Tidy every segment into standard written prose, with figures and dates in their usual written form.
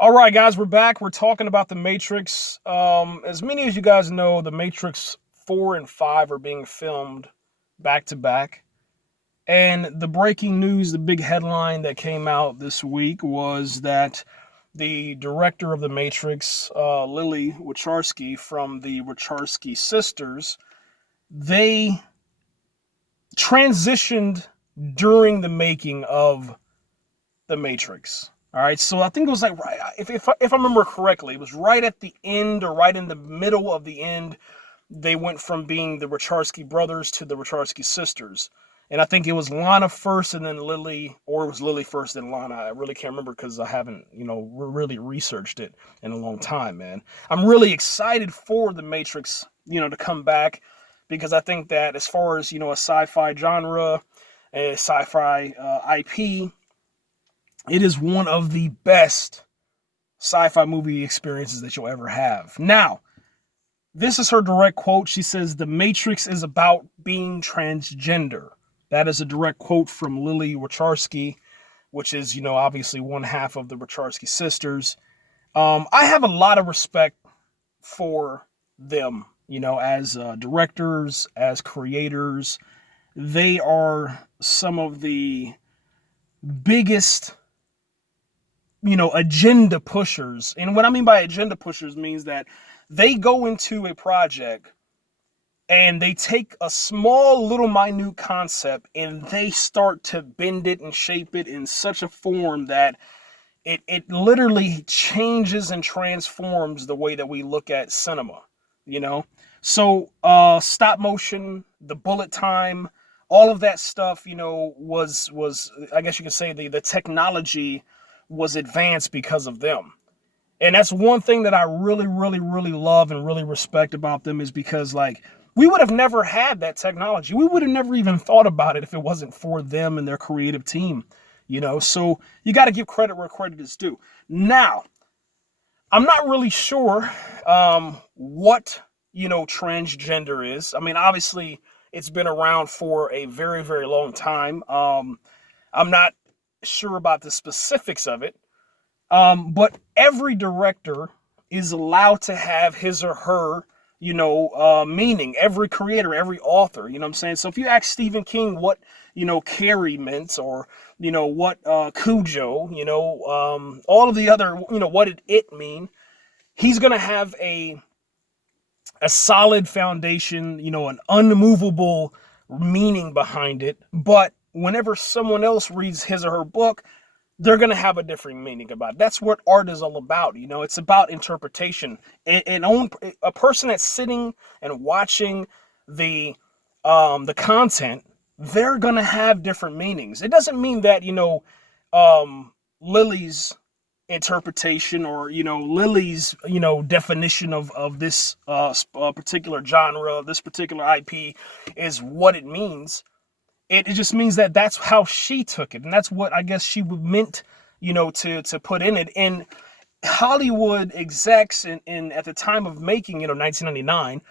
All right, guys, we're back. We're talking about The Matrix. As many as you guys know, The Matrix 4 and 5 are being filmed back to back. And the breaking news, the big headline that came out this week was that the director of The Matrix, Lilly Wachowski from the Wachowski sisters, they transitioned during the making of The Matrix. All right, so I think it was like right if I remember correctly, it was right at the end or right in the middle of the end. They went from being the Wachowski brothers to the Wachowski sisters, and I think it was Lana first and then Lily, or it was Lily first and Lana. I really can't remember because I haven't really researched it in a long time, man. I'm really excited for the Matrix, to come back because I think that as far as a sci-fi genre, a sci-fi IP. It is one of the best sci-fi movie experiences that you'll ever have. Now, this is her direct quote. She says, "The Matrix is about being transgender." That is a direct quote from Lilly Wachowski, which is, obviously one half of the Wachowski sisters. I have a lot of respect for them, as directors, as creators. They are some of the biggest agenda pushers. And what I mean by agenda pushers means that they go into a project and they take a small little minute concept and they start to bend it and shape it in such a form that it literally changes and transforms the way that we look at cinema, So stop motion, the bullet time, all of that stuff, was I guess you could say the technology was advanced because of them. And that's one thing that I really, really, really love and really respect about them is because, like, we would have never had that technology. We would have never even thought about it if it wasn't for them and their creative team, So you got to give credit where credit is due. Now, I'm not really sure what, transgender is. I mean, obviously, it's been around for a very, very long time. I'm not sure about the specifics of it. But every director is allowed to have his or her, meaning. Every creator, every author, you know what I'm saying? So if you ask Stephen King what, Carrie meant or, what Cujo, all of the other, what did it mean? He's going to have a solid foundation, an unmovable meaning behind it. But whenever someone else reads his or her book, they're going to have a different meaning about it. That's what art is all about. It's about interpretation. And a person that's sitting and watching the content, they're going to have different meanings. It doesn't mean that, Lily's interpretation or, Lily's, definition of this particular genre, this particular IP is what it means. It just means that that's how she took it, and that's what I guess she meant, to put in it. And Hollywood execs in at the time of making, 1999,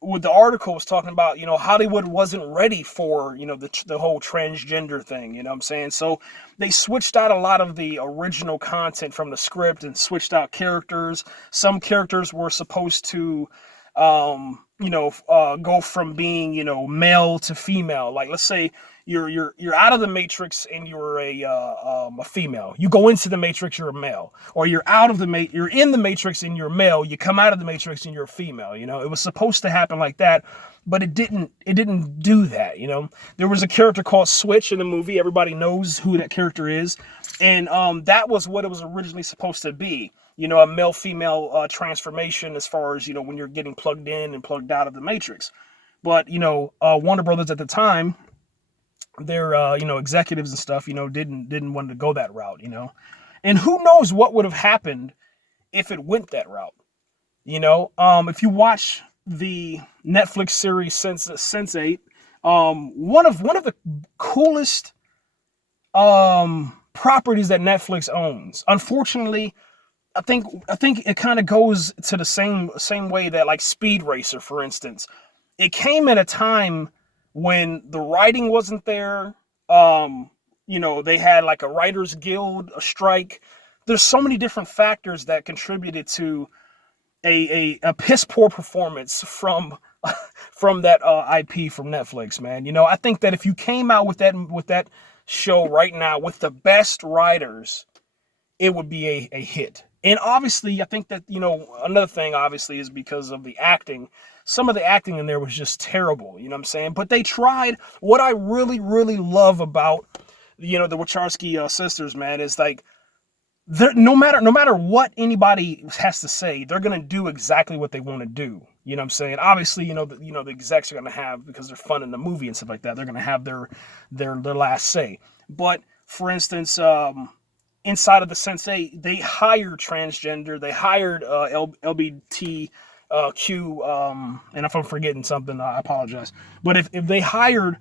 with the article was talking about, Hollywood wasn't ready for, the whole transgender thing, you know what I'm saying? So they switched out a lot of the original content from the script and switched out characters. Some characters were supposed to go from being, male to female. Like, let's say you're out of the Matrix and you're a female. You go into the Matrix, you're a male, or you're you're in the Matrix and you're male. You come out of the Matrix and you're a female. It was supposed to happen like that, but it didn't. It didn't do that. There was a character called Switch in the movie. Everybody knows who that character is, and that was what it was originally supposed to be. A male-female transformation as far as, when you're getting plugged in and plugged out of the Matrix. But, Warner Brothers at the time, their, executives and stuff, didn't want to go that route, And who knows what would have happened if it went that route, If you watch the Netflix series Sense8, one of the coolest properties that Netflix owns, unfortunately, I think it kind of goes to the same way that, like, Speed Racer, for instance. It came at a time when the writing wasn't there. They had like a writers guild, a strike. there's so many different factors that contributed to a piss poor performance from that IP from Netflix, man. I think that if you came out with that show right now with the best writers, it would be a hit. And obviously, I think that, another thing obviously is because of the acting. Some of the acting in there was just terrible, you know what I'm saying? But they tried. What I really, really love about, the Wachowski sisters, man, is like, no matter what anybody has to say, they're gonna do exactly what they want to do. You know what I'm saying? Obviously, the execs are gonna have, because they're fun in the movie and stuff like that, they're gonna have their last say. But for instance, inside of the Sensei, they hired transgender, they hired LBTQ, and if I'm forgetting something, I apologize. But if they hired,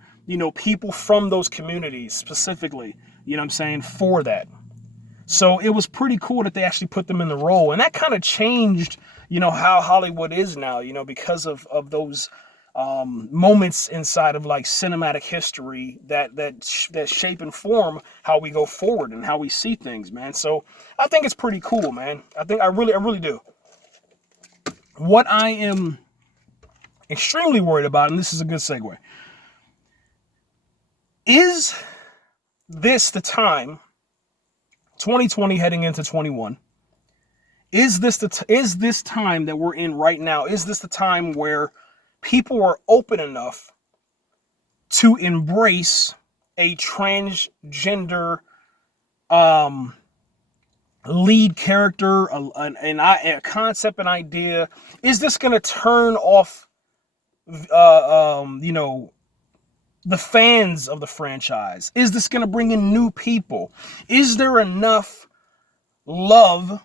people from those communities specifically, you know what I'm saying, for that. So it was pretty cool that they actually put them in the role. And that kind of changed, how Hollywood is now, because of those moments inside of like cinematic history that shape and form how we go forward and how we see things, man. So I think it's pretty cool, man. I really do. What I am extremely worried about, and this is a good segue, is this the time, 2020 heading into 21, is this time that we're in right now, is this the time where people are open enough to embrace a transgender lead character, a concept, an idea? Is this going to turn off the fans of the franchise? Is this going to bring in new people? Is there enough love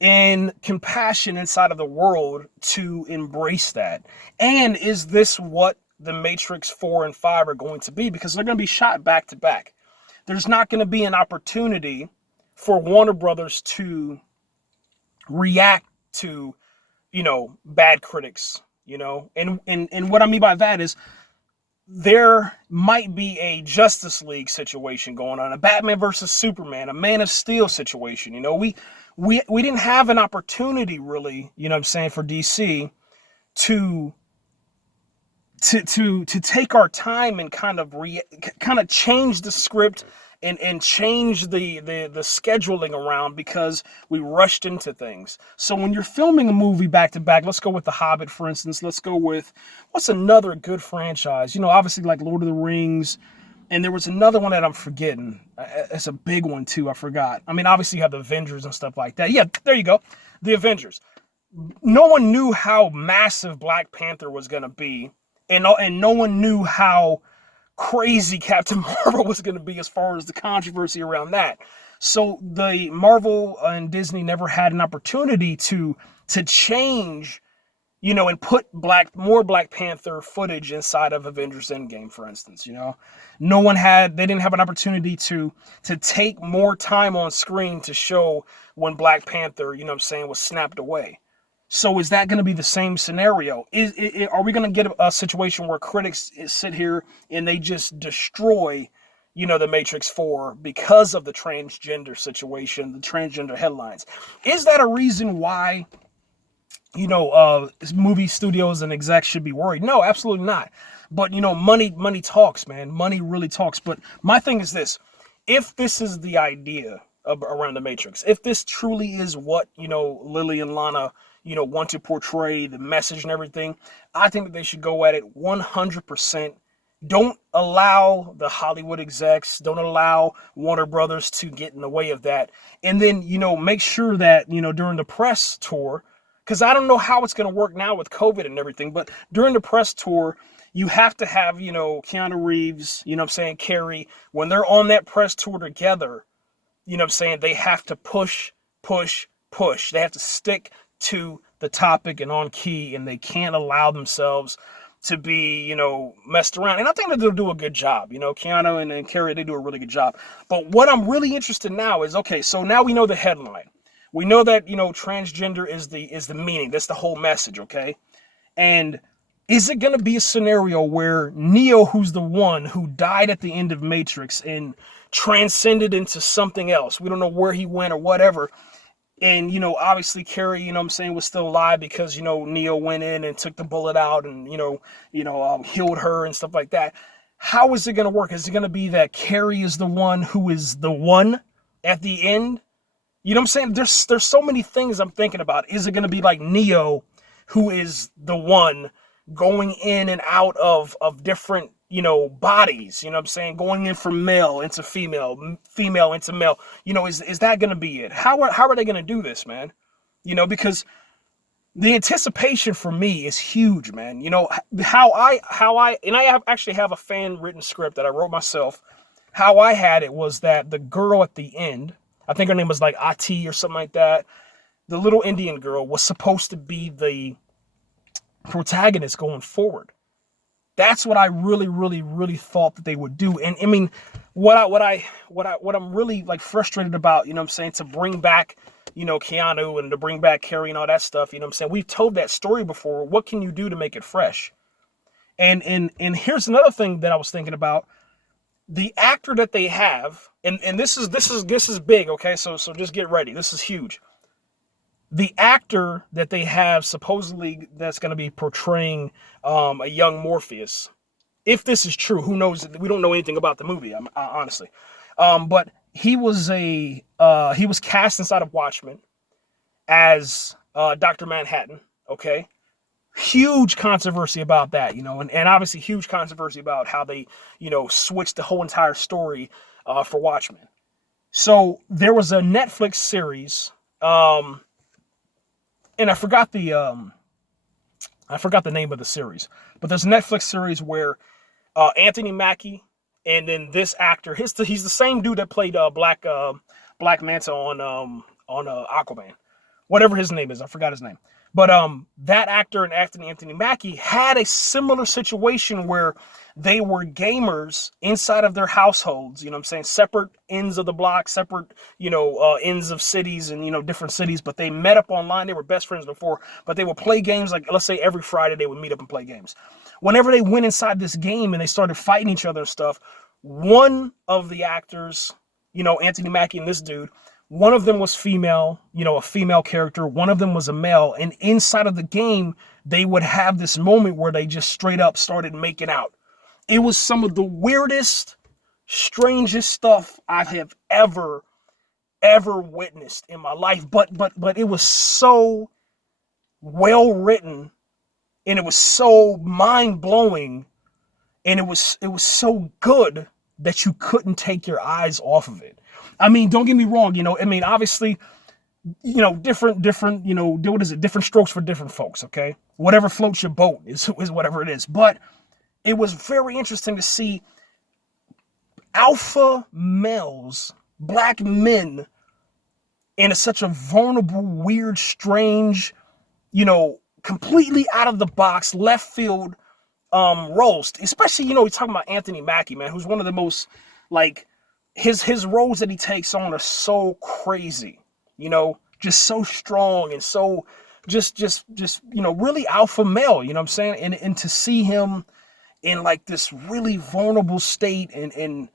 and compassion inside of the world to embrace that? And is this what the Matrix 4 and 5 are going to be? Because they're going to be shot back to back. There's not going to be an opportunity for Warner Brothers to react to, bad critics, and what I mean by that is, there might be a Justice League situation going on, a Batman versus Superman, a Man of Steel situation. We didn't have an opportunity really, for DC to take our time and kind of change the script and change the scheduling around, because we rushed into things. So when you're filming a movie back to back, let's go with The Hobbit, for instance. Let's go with, what's another good franchise? Obviously like Lord of the Rings. And there was another one that I'm forgetting. It's a big one too. I forgot. I mean, obviously you have the Avengers and stuff like that. Yeah, there you go. The Avengers. No one knew how massive Black Panther was going to be. And no one knew how crazy Captain Marvel was going to be as far as the controversy around that. So the Marvel and Disney never had an opportunity to change, and put more Black Panther footage inside of Avengers Endgame, for instance. They didn't have an opportunity to take more time on screen to show when Black Panther, was snapped away. So is that going to be the same scenario? Are we going to get a situation where critics sit here and they just destroy, the Matrix 4 because of the transgender situation, the transgender headlines? Is that a reason why, movie studios and execs should be worried? No, absolutely not. But, money talks, man. Money really talks. But my thing is this. If this is the idea around the Matrix, if this truly is what, Lilly and Lana, want to portray, the message and everything, I think that they should go at it 100%. Don't allow the Hollywood execs, don't allow Warner Brothers to get in the way of that. And then, make sure that, during the press tour, because I don't know how it's going to work now with COVID and everything, but during the press tour, you have to have, Keanu Reeves, Carrie, when they're on that press tour together, they have to push. They have to stick to the topic and on key, and they can't allow themselves to be, messed around. And I think that they'll do a good job. Keanu and Carrie, they do a really good job. But what I'm really interested now is, okay, so now we know the headline. We know that, transgender is the meaning. That's the whole message, okay? And is it going to be a scenario where Neo, who's the one who died at the end of Matrix, and transcended into something else. We don't know where he went or whatever. And, obviously Carrie, was still alive because, Neo went in and took the bullet out and, healed her and stuff like that. How is it going to work? Is it going to be that Carrie is the one who is the one at the end? You know what I'm saying? There's so many things I'm thinking about. Is it going to be like Neo, who is the one going in and out of different, bodies, going in from male into female, female into male, is that going to be it? How are they going to do this, man? Because the anticipation for me is huge, man. How I, and I actually have a fan written script that I wrote myself. How I had it was that the girl at the end, I think her name was like Ati or something like that, the little Indian girl was supposed to be the protagonist going forward. That's what I really, really, really thought that they would do. And I mean, what I'm really like frustrated about, to bring back, Keanu and to bring back Carrie and all that stuff, we've told that story before. What can you do to make it fresh? And here's another thing that I was thinking about. The actor that they have, and this is big, okay? So just get ready. This is huge. The actor that they have supposedly that's going to be portraying a young Morpheus, if this is true, who knows? We don't know anything about the movie, honestly. But he was cast inside of Watchmen as Dr. Manhattan. Okay, huge controversy about that, and obviously huge controversy about how they, switched the whole entire story for Watchmen. So there was a Netflix series. And I forgot the name of the series, but there's a Netflix series where Anthony Mackie and then this actor, he's the same dude that played Black Manta on Aquaman, whatever his name is, I forgot his name. But that actor and Anthony Mackie had a similar situation where they were gamers inside of their households, separate ends of the block, separate, ends of cities and, different cities, but they met up online. They were best friends before, but they would play games like, let's say every Friday they would meet up and play games. Whenever they went inside this game and they started fighting each other and stuff, one of the actors, Anthony Mackie and this dude, one of them was female, a female character. One of them was a male. And inside of the game, they would have this moment where they just straight up started making out. It was some of the weirdest, strangest stuff I have ever witnessed in my life. But it was so well written, and it was so mind blowing, and it was so good that you couldn't take your eyes off of it. I mean, don't get me wrong, obviously, different, what is it? Different strokes for different folks, okay? Whatever floats your boat is whatever it is. But it was very interesting to see alpha males, black men, in such a vulnerable, weird, strange, completely out of the box, left field roles. Especially, we're talking about Anthony Mackie, man, who's one of the most, like, his roles that he takes on are so crazy, just so strong and so just really alpha male, you know what I'm saying? And to see him in like this really vulnerable state and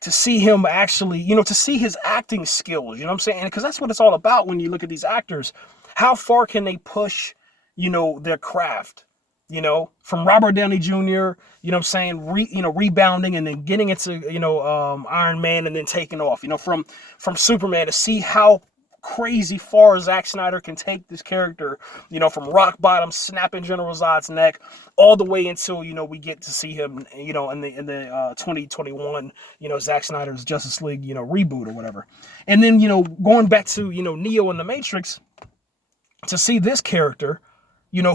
to see him actually, to see his acting skills, you know what I'm saying? Because that's what it's all about when you look at these actors. How far can they push, their craft? From Robert Downey Jr., rebounding and then getting into, Iron Man and then taking off, from Superman, to see how crazy far Zack Snyder can take this character, from rock bottom, snapping General Zod's neck, all the way until, we get to see him, in the 2021, Zack Snyder's Justice League, reboot or whatever. And then, going back to, Neo in the Matrix, to see this character,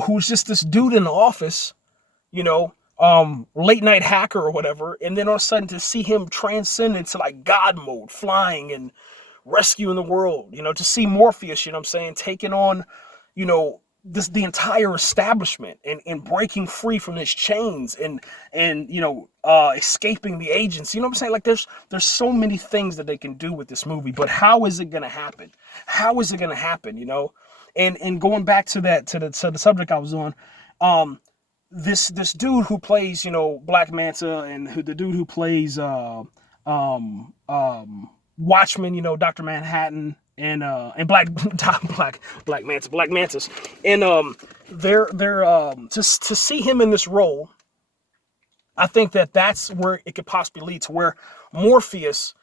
who's just this dude in the office, late night hacker or whatever. And then all of a sudden to see him transcend into like God mode, flying and rescuing the world, to see Morpheus, taking on, the entire establishment and breaking free from his chains and escaping the agents. You know what I'm saying? Like there's so many things that they can do with this movie, but how is it going to happen? How is it going to happen? And going back to the subject I was on, this dude who plays, Black Manta and the dude who plays Watchmen, Dr. Manhattan and Black Mantis. And they're to see him in this role, I think that that's where it could possibly lead to, where Morpheus,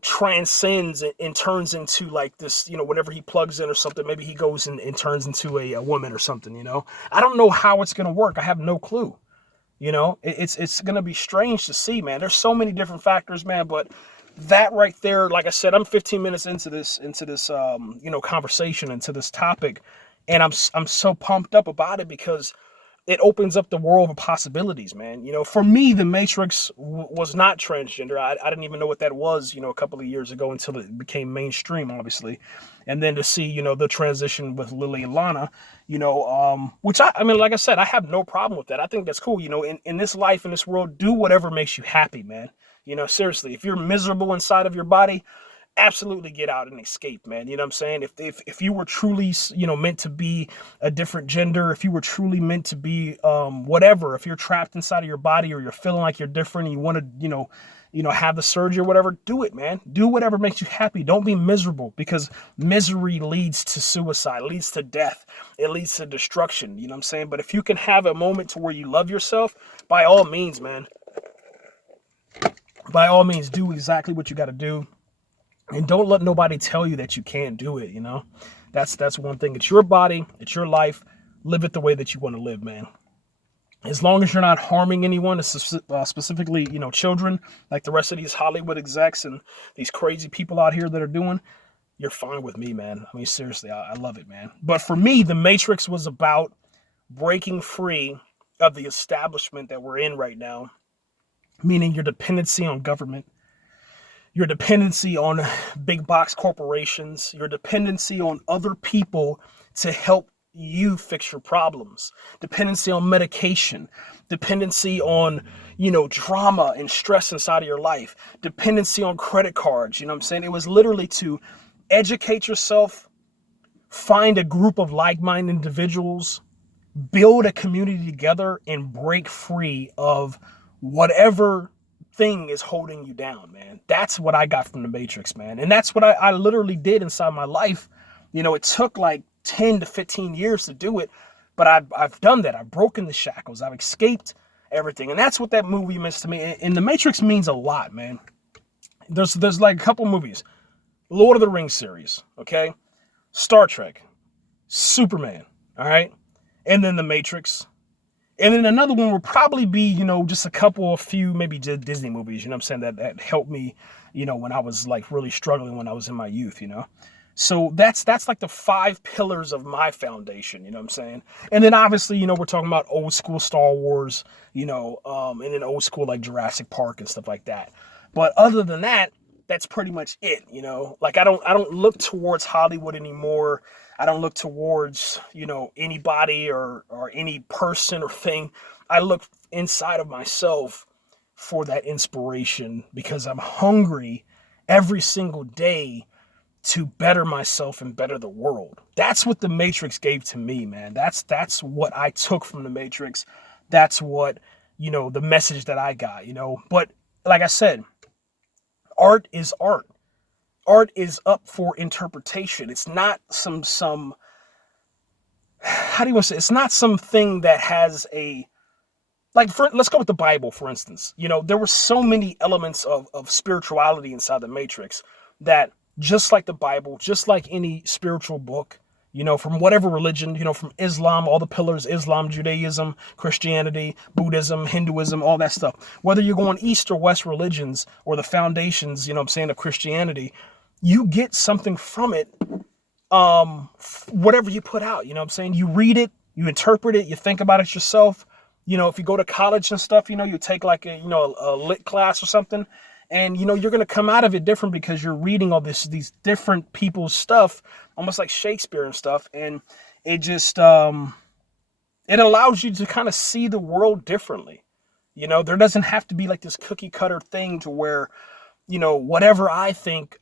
transcends and turns into like this, whenever he plugs in or something, maybe he goes and turns into a woman or something, I don't know how it's going to work. I have no clue. It's going to be strange to see, man. There's so many different factors, man, but that right there, like I said, I'm 15 minutes into this conversation, into this topic, and I'm so pumped up about it because it opens up the world of possibilities, man. For me, the Matrix was not transgender. I didn't even know what that was, a couple of years ago, until it became mainstream, obviously. And then to see, the transition with Lilly and Lana, which I mean, like I said, I have no problem with that. I think that's cool. In this life, in this world, do whatever makes you happy, man. Seriously, if you're miserable inside of your body, absolutely get out and escape, man. You know what I'm saying? If you were truly, meant to be a different gender, if you were truly meant to be whatever, if you're trapped inside of your body, or you're feeling like you're different and you want to, have the surgery or whatever, do it, man. Do whatever makes you happy. Don't be miserable, because misery leads to suicide, leads to death. It leads to destruction. You know what I'm saying? But if you can have a moment to where you love yourself, by all means, man, by all means, do exactly what you got to do. And don't let nobody tell you that you can't do it, That's one thing. It's your body. It's your life. Live it the way that you want to live, man. As long as you're not harming anyone, specifically, children, like the rest of these Hollywood execs and these crazy people out here that are doing, you're fine with me, man. I mean, seriously, I love it, man. But for me, The Matrix was about breaking free of the establishment that we're in right now, meaning your dependency on government, your dependency on big box corporations, your dependency on other people to help you fix your problems, dependency on medication, dependency on, drama and stress inside of your life, dependency on credit cards. You know what I'm saying? It was literally to educate yourself, find a group of like-minded individuals, build a community together, and break free of whatever thing is holding you down, man. That's what I got from The Matrix, man. And that's what I literally did inside my life. It took like 10 to 15 years to do it, but I've done that. I've broken the shackles. I've escaped everything. And that's what that movie means to me. And The Matrix means a lot, man. There's like a couple movies. Lord of the Rings series, okay? Star Trek, Superman, all right? And then The Matrix. And then another one would probably be, just a few, maybe Disney movies, what I'm saying, that helped me, when I was like really struggling when I was in my youth, So that's like the 5 pillars of my foundation, what I'm saying? And then obviously, we're talking about old school Star Wars, and then old school like Jurassic Park and stuff like that. But other than that, that's pretty much it, Like I don't look towards Hollywood anymore. I don't look towards, anybody or any person or thing. I look inside of myself for that inspiration, because I'm hungry every single day to better myself and better the world. That's what The Matrix gave to me, man. That's what I took from The Matrix. That's what, the message that I got, But like I said, art is art. Art is up for interpretation. It's not some how do you want to say? It's not something that has a, let's go with the Bible, for instance. There were so many elements of spirituality inside the Matrix that, just like the Bible, just like any spiritual book, from whatever religion, from Islam, all the pillars, Islam, Judaism, Christianity, Buddhism, Hinduism, all that stuff. Whether you're going East or West religions or the foundations, of Christianity, you get something from it, whatever you put out, you read it, you interpret it, you think about it yourself. If you go to college and stuff, you take like a lit class or something, and you're going to come out of it different, because you're reading all these different people's stuff, almost like Shakespeare and stuff. And it just, it allows you to kind of see the world differently. There doesn't have to be like this cookie cutter thing to where, whatever I think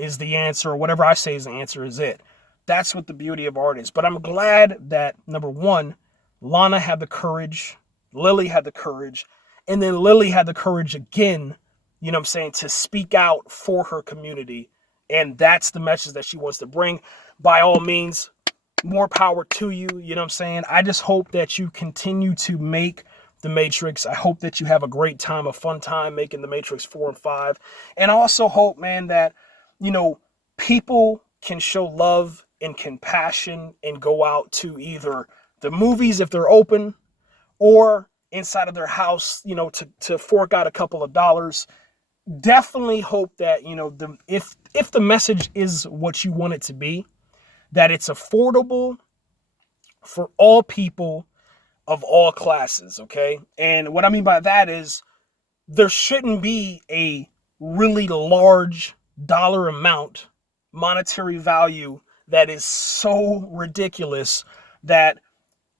is the answer, or whatever I say is the answer is it. That's what the beauty of art is. But I'm glad that, number one, Lana had the courage, Lilly had the courage, and then Lilly had the courage again you know what I'm saying, to speak out for her community. And that's the message that she wants to bring. By all means, more power to you. You know what I'm saying? I just hope that you continue to make The Matrix. I hope that you have a great time, a fun time making The Matrix 4 and 5. And I also hope, man, that, you know, people can show love and compassion and go out to either the movies if they're open, or inside of their house, you know, to fork out a couple of dollars. Definitely hope that, you know, if the message is what you want it to be, that it's affordable for all people of all classes, okay? And what I mean by that is there shouldn't be a really large dollar amount, monetary value, that is so ridiculous that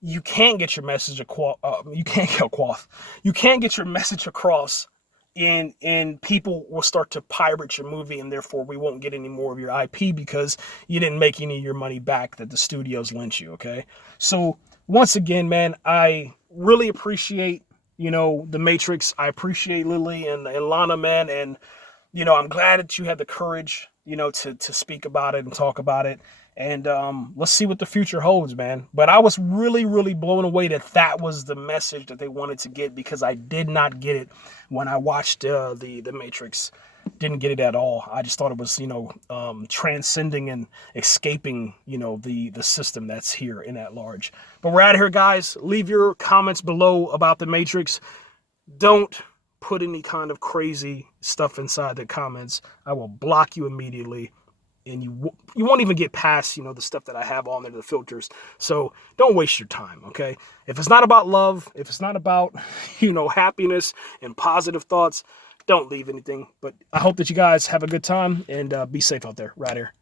you can't get your message across. You can't get your message across, and people will start to pirate your movie, and therefore we won't get any more of your IP because you didn't make any of your money back that the studios lent you. Okay, so once again, man, I really appreciate, you know, The Matrix. I appreciate Lilly and Lana, man, and you know, I'm glad that you had the courage, you know, to speak about it and talk about it. And let's see what the future holds, man. But I was really, really blown away that that was the message that they wanted to get, because I did not get it when I watched the Matrix. Didn't get it at all. I just thought it was, you know, transcending and escaping, you know, the system that's here in at large. But we're out of here, guys. Leave your comments below about the Matrix. Don't put any kind of crazy stuff inside the comments. I will block you immediately, and you won't even get past, you know, the stuff that I have on there, the filters. So don't waste your time, okay? If it's not about love, if it's not about, you know, happiness and positive thoughts, don't leave anything. But I hope that you guys have a good time, and be safe out there. Right here.